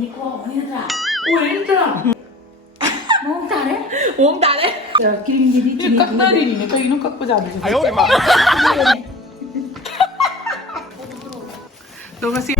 นี่กลัวของนี่จ้ะ โอ้ยนี่จ้ะ มองตาเลย โอ้มตาเลย กินดีๆ กักหน้าดีนี่ก็ยิ่งกักประจานเลย 哎呦我的妈！ ดูมาสิ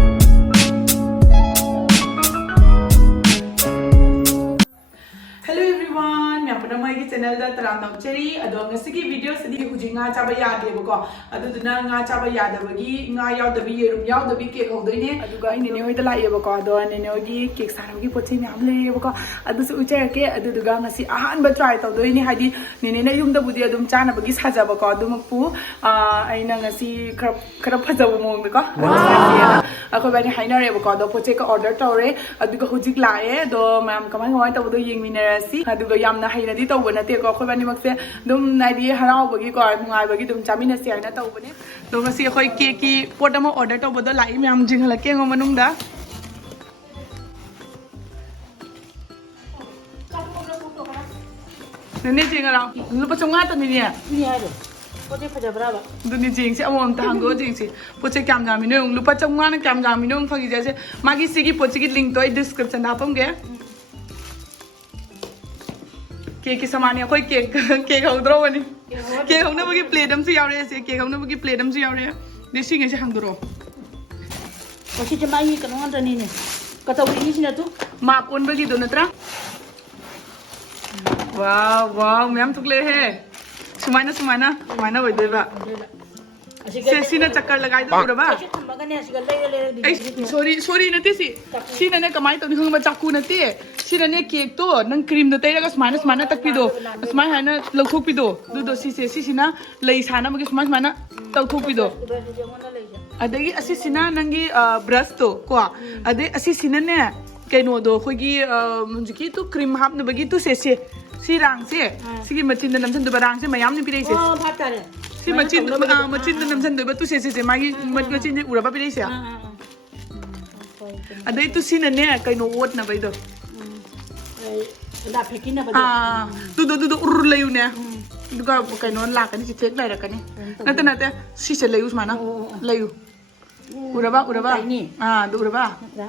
Hello everyone मैं अपना माई के चैनल दा तराम नमचरी अदो ngasi video sidi hujing nga chaba yade bako aduduna nga chaba yada bagi nga yaudbi yerum yaudbi cake hodoine aduga inene hoida laiye bako ado nene hogi cake saragi pochi myam le bako adu su uche ke aduduga ngasi ahan ba try tawdoine hadi nene na yumda budi adum chana bagi saja bako adumpu aina ngasi khara phajabu mong bako akoi bani hainare bako ado pochi ka order tawre aduga hujik lae do mam kamai kamai tawdo yingminara si aduga yamna hainadi tawba nate ko khoi bani makse dum naidi harau bagi ko ngai bagi dum chamina si haina tawbane do ngasi khoi cake ki pot ama order tawba do lai myam jinghala ke ngo manung da nene jinghala lupa chunga ta ni ne ni ai poche phajabra ba duni jing se amom ta hango jing se poche kam jami nung lupa chunga na kam jami nung phagi je magi sigi poche ki link to description da pam ge cake की सामान कोई cake cake हौद्रो बनी cake हौना बगी plate हम से यावरे से cake हौना बगी plate हम से यावरे देसी से हंगरो poche te mai ka no anda ni ne ka taw ni sina tu मा कोन बगी दो नत्रा वाव वाव मैम तुकले है सुमाना सुमाना सुमाना होय देबा से सीना चक्कर लगाई दो रबा थम्बगा ने asiga ले सॉरी सॉरी नते सी सीना ने कमाई तो निखंग बा चाकू नते सीना ने केक तो नंग क्रीम दो तेरा सुमाना सुमाना तक पिदो सुमाना है ना लौथोक पिदो दो सी से सीना लई साना बगे सुमाना सुमाना तौथोक पिदो अदगी असि सिना नंगी ब्रश तो को अदे असि सिना ने कइनो दो खोगी मुजिकी तो क्रीम हापने बगी तो से सी रांग से सिगी मचिन द नमसन दो रांग से मयाम ने पिरे से oh bhat ta le si machin द नमसन दो तु से मागी मचिन ने उरबा पिरे से अदे तु सिना ने कइनो ओट ना बइदो da phekin na ba du ur layu ne duga kainon lakani si tek lai rakani nate nate si se layu mana layu uraba ni du uraba ra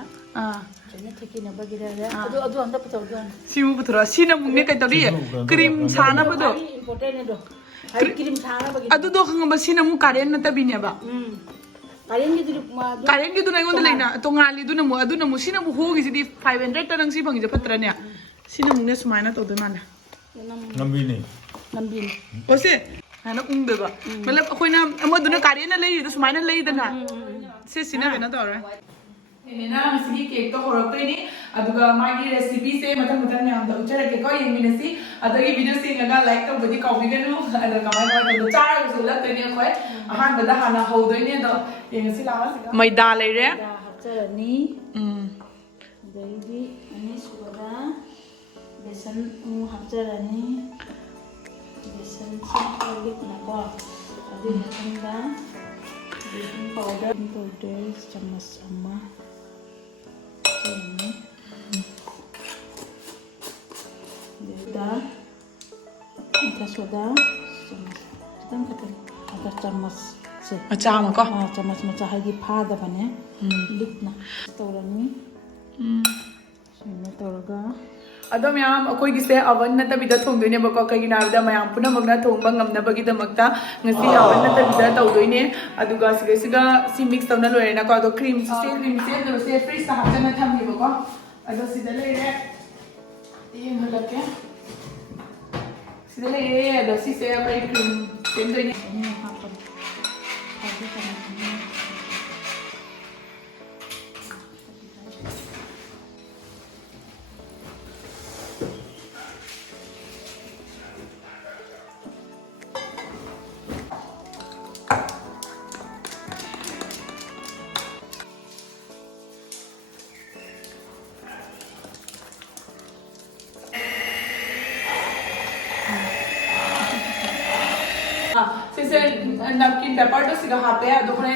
ne phekin na ba gira adu anda pataw do si mu putra si na mu ne kai tawri cream sana ba do important ne do ai cream sana ba gira adu do khang ba si na mu karen na ta bi ne ba karen gi du na ngon leina to ngali du na mu adu na mu si na mu hogi si di 500 ta nang si bhangi je patra ne si na mu ne sumaina to do mana Nambi नहीं nambin ओसे हैना उंग देबा मतलब अखोइना अमदुना कारेना लई तो सुमाइना लई दना से सिना हैना तो रे नेना मसिगी केक तो होरक्तोइनी अदुगा मागी रेसिपी से मथन मथन ने हम उचर के को यंगिनसी अदगी वीडियो सिंगा लाइक तो बदी कॉपीगनु अद कमाई तो चार सो लतोइनी खोय अहान बदा हाना होदोइनी तो यंगसी लावा मैदा लेरे hapcharani daidi ani suda besan hapcharani besan singkalik na ko adi natanda baking powder chamas sama ini deda ita soda chamas kita kata agar chamas se अच्छा मको chamas macha hagi phada bane likna tawrani sina tawraga अदो मैम अखोई गिसे oven नत बिदा थोंदोइने बको कगिना बिदा ma'am पुना मगना थोंबा ngamna बगी दमकता ngasi अवन नत बिदा तौदोइने अदुगा सिगा सि मिक्स तौना लोरेना को अदो क्रीम से दो से फ्रीज सा हाजना थमनि बको अदो सिदा लेरे ये हलके सिदा लेरे अदो सि से अबै क्रीम सेंदोइने hapan से नमकीन पेपर तो सिगा हापे अदो खने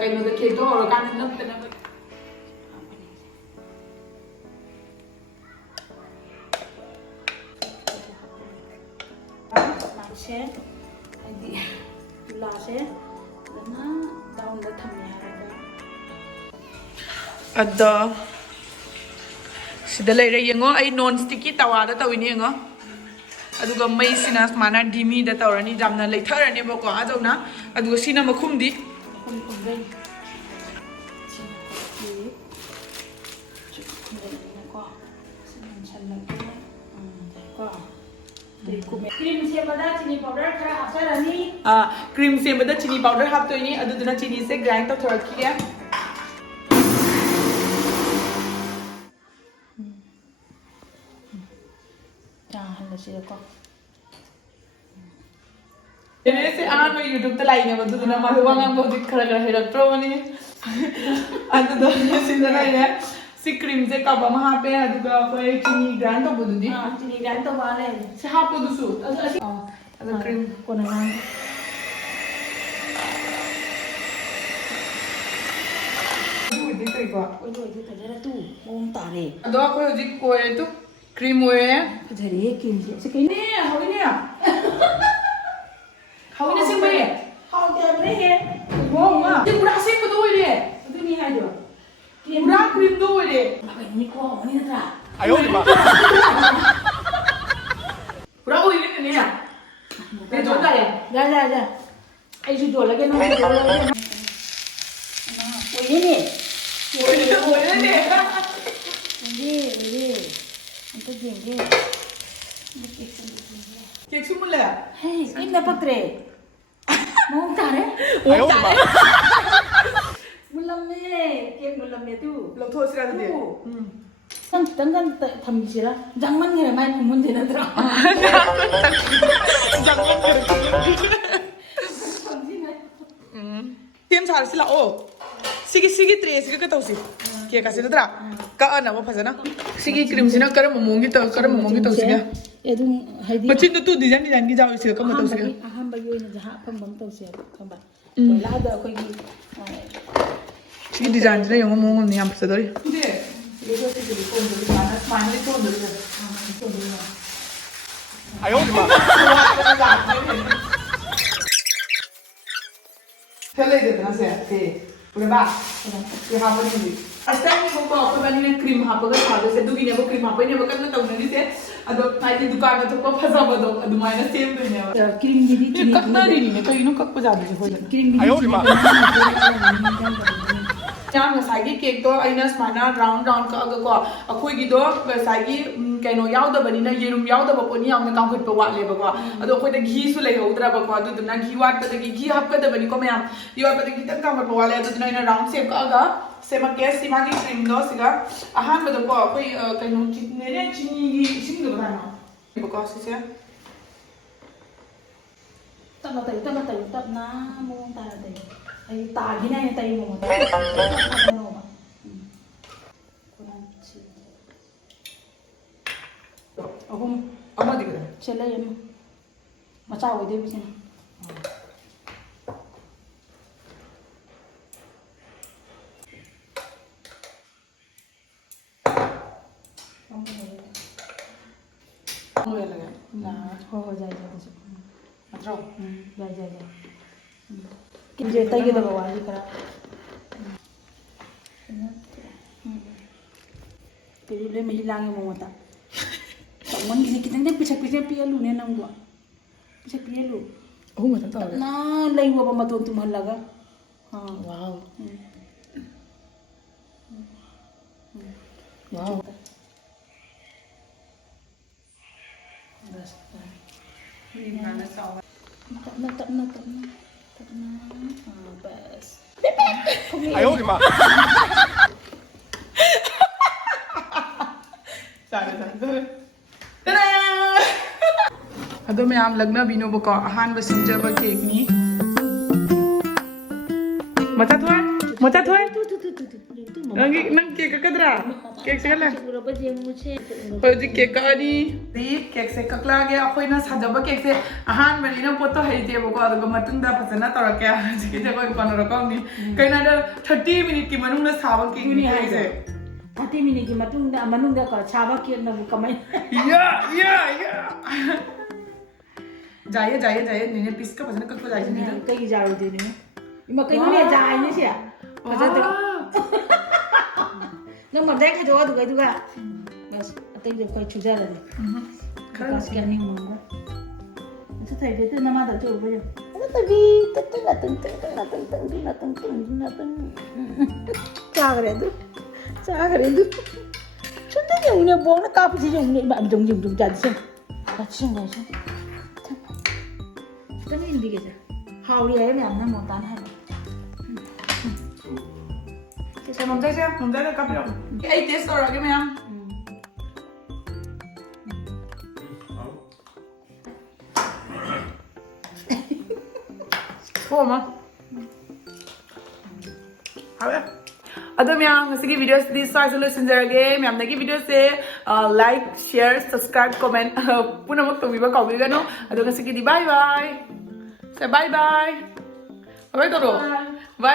कइनो द केक तो होरो कान नमतना se hadi la se dana down da thamne ha अदा sida leire yengo ai non sticky tawa da tawini yengo aduga mai sina mana dimi da tawrani jamna leitharani bako adona aduga sina makhumdi cream sembada chini powder khara hapsarani cream sembada chini powder haptoini aduduna chini se grind to thorakhiya halasiako ene se aan me youtube ta laine baduduna ma wangang bodi khara khara herak promani adudo sindana ya si cream se kaba ma ha pe aduga koi chini grind to bududi chini grind to bale se ha podusu adu cream kona na ui dei ko oi doi tadera tu mong tare ado ko ji ko tu cream we fajari cream se kai ne hoi ne hoi ne sing bai how de bre he wo ma ji pura sing ko doi de tu ni ha jo pura cream doi de ba ni ko ni na tra 哎呦我的妈！ pura oi ne ne ya ne jo da ya ja ai ju do la ke no do la ke oi ni oi ne ni anto jenge cake su mulla hey kim na patre mong tare 哎呦我的妈！ mulamme ke mulamme tu lo tho sira de tang kan tham sira jangman nge mai mun de na tra tiam sar sila o sigi tre sigi ka tausi ke ka sina tra ka ana ma phajana sigi cream sina karam mongi to siga edum haidi machin tu design ki jaw siga ka ma to siga aham ba yoina jaha pham bam to sia khamba koila da koi gi sigi design sina yong mong ni am phajadori de le go se de ko ndo mana smile to ndo de 哎呦我的妈！ Pele de na se ke pura ba ke ha pa ni asta ni ko ko ba ni cream ha pa ga sa se du gi ne bo cream ha pa ne ba kan na tau ni se ado mai di dukan na to ko phaza ba do adu mai na same de ne cream gi di chini kak na ri ni ne to inu kak pa ja de ho jana cream gi 哎呦我的妈！ ya na sa gi cake to aina smana round ka ga ko akhoi gi do sa gi kaino yaw da bani na yerum yaw da ba ko ni am na kam khut pa wa le ba ko ado khoi da ghi su le ho dra ba ko adu na ghi wat pa da ghi hap ka da bani ko me am di wat pa da ghi tan kam pa wa le adu na ina round shape ka ga sema ke si ma gi cream do siga ahan ba da ko khoi kaino chitne ne chini gi sing do ba na ba ko si se tap na mong ta dai ai ta gi na tai mo ta no ba ahum ama di ga chela yem macha oi de bisin ho ya la na ho jai atro jai kim je tai ge da ba wali kara pero le me lang mo mata mon gi kitang de pichak pialu ne nang bo pichak pialu ahum ta ta na lai wa ba maton tum halaga ha wow wow bas na sa tap na bas 哎呦我的妈！ Ado may am lagna bino ba ko ahan ba sinja ba cake ni mata thoy nang cake ka dra cake se la ko ji cake ka ni ri cake se kakla ge akhoi na sada ba cake se ahan ba ni na poto hai je ba ko ado matung da phasana tar ka ji ke ko kon ro ko ni kaina da 30 minute ki manung na sawa cake ni hai se 30 minute ki manungda ko chaba ki na bu kamai या जाइए ने piece का पसंद कब जाइए नहीं कई जाऊ दे ने इमा कई ने जाय ने से फजा दे न म देख दो दुगा दुगा ꯑꯇꯩꯗꯤ ꯑꯩꯈꯣꯏ ꯆꯨꯖꯔꯅꯤ ꯀꯥꯁ ꯀꯌꯥꯅꯤ ꯃꯥꯡꯕ ꯑꯁ ꯊꯩꯗꯦ ꯅꯃꯥꯗ ꯆꯨꯕ ꯌꯥ ꯑꯇꯩꯗꯤ ꯆꯥꯈ꯭ꯔꯦ ꯑꯗꯨ ꯁꯨꯝꯗ ꯌꯦꯡꯉꯨꯅꯦ ꯕꯣꯡꯅ ꯀꯥꯞꯄꯁꯤ ꯌꯦꯡꯉꯨꯅꯦ ꯏꯃꯥ ꯌꯨꯝ ꯆꯥꯗꯤ ꯁꯦꯡꯈꯤꯇꯪ ꯏꯟꯕꯤꯒꯦꯁꯦ ꯍꯥꯎꯔꯤ ꯍꯥꯏꯔ ꯃꯌꯥꯝꯅ ꯃꯣꯇꯥꯅ ꯍꯥꯏꯕ ꯅꯝꯖꯩꯗ ꯀꯥꯞꯄꯤꯔꯣ ꯑꯩ ꯇꯦꯁ ꯇꯧꯔꯒꯦ ꯃꯌꯥꯝ ꯊꯣꯛꯑꯃ 하래. 아드면 ngasi기 video sidi swai solutionjarage myamnagi video se like share subscribe comment punamak tongbiba kawbigano adu ngasigi di bye bye say bye bye bye toro bye